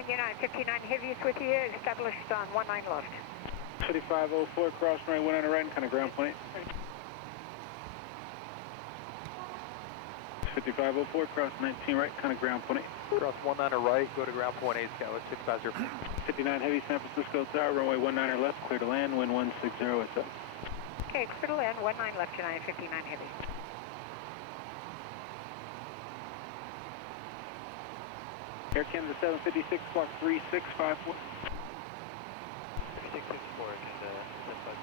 And United 59 Heavy is with you, established on 19 left. 3504, cross runway 19 right and kind of ground point 8. 5504, cross 19 right, kind of ground point 8. Cross 19 right, go to ground point 8, Skywest 5504. 59 Heavy, San Francisco Tower, runway 19 left, clear to land, wind 160 at 7. Okay, clear to land, 19 left, United 59 Heavy. Air Canada 756, squawk 3654. 3664, and 755.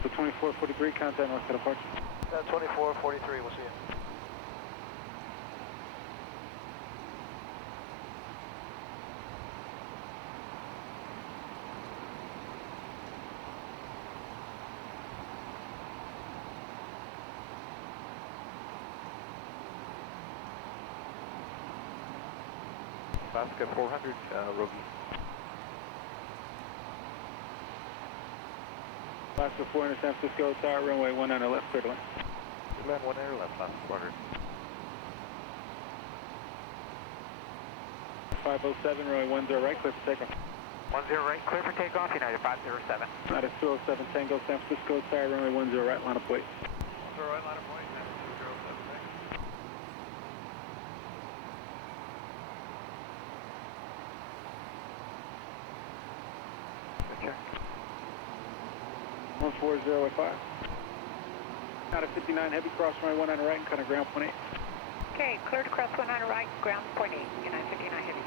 So 2443, contact north side approach. 2443, we'll see you. Alaska 400, Rogie. Alaska 400, San Francisco Tower, runway 19 left, clear to land. Good land 19 left, Alaska 400. 507, runway 10 right, clear for takeoff. 10 right, clear for takeoff, United 507. United 207, Tango, San Francisco Tower, runway 10 right, line of point. 10 right, line of point, United 207, thanks. Check. 14085. Out of 59 Heavy, cross runway 19 right and kind of ground point 8. Okay, clear to cross 19 right, ground point 8, United 59 Heavy.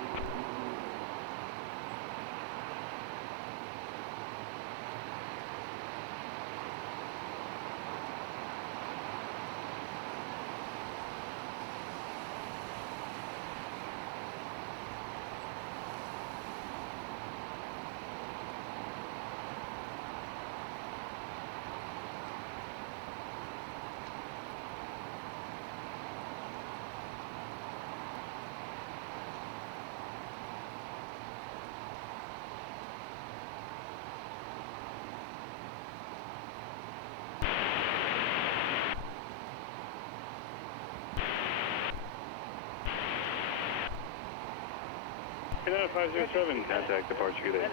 United 507, contact departure, good day.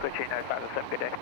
Switch 8507, good day.